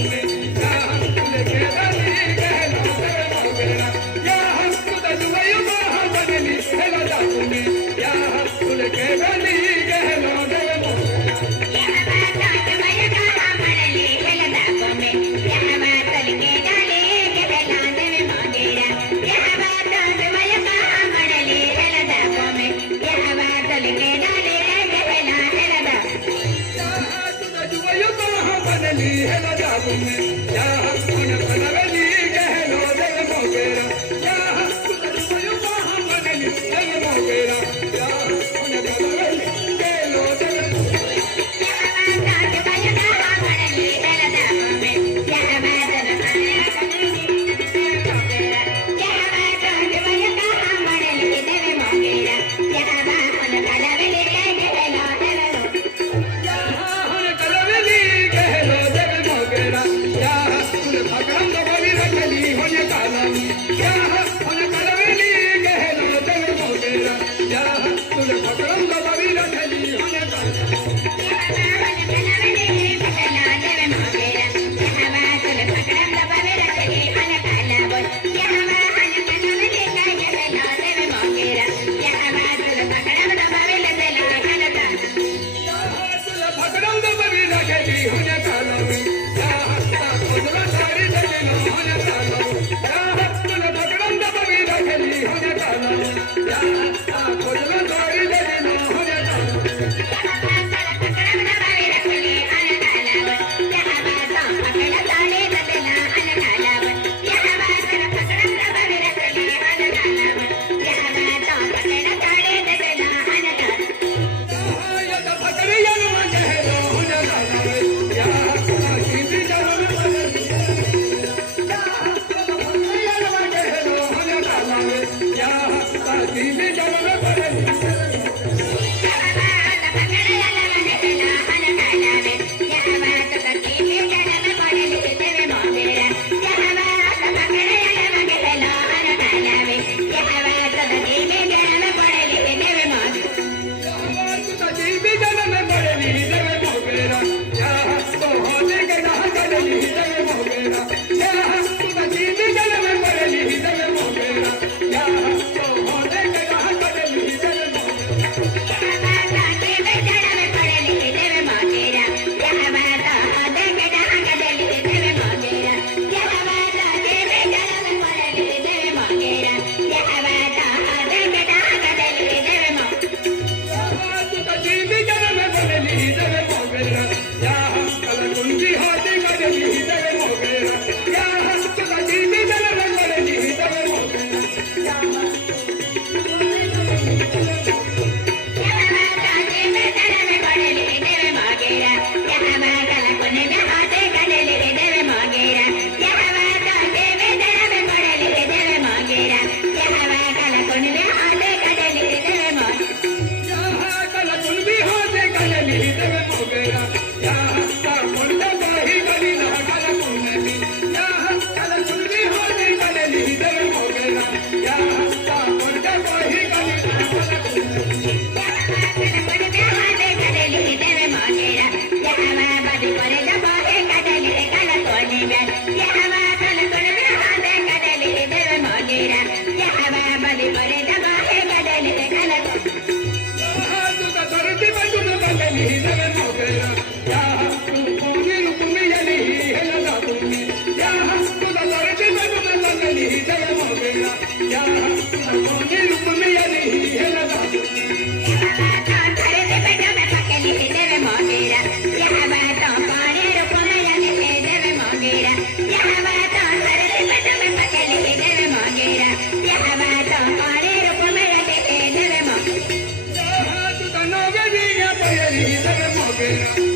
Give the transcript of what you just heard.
Amen. ಾಗುಣ Yeah. Yeah. 你在干什么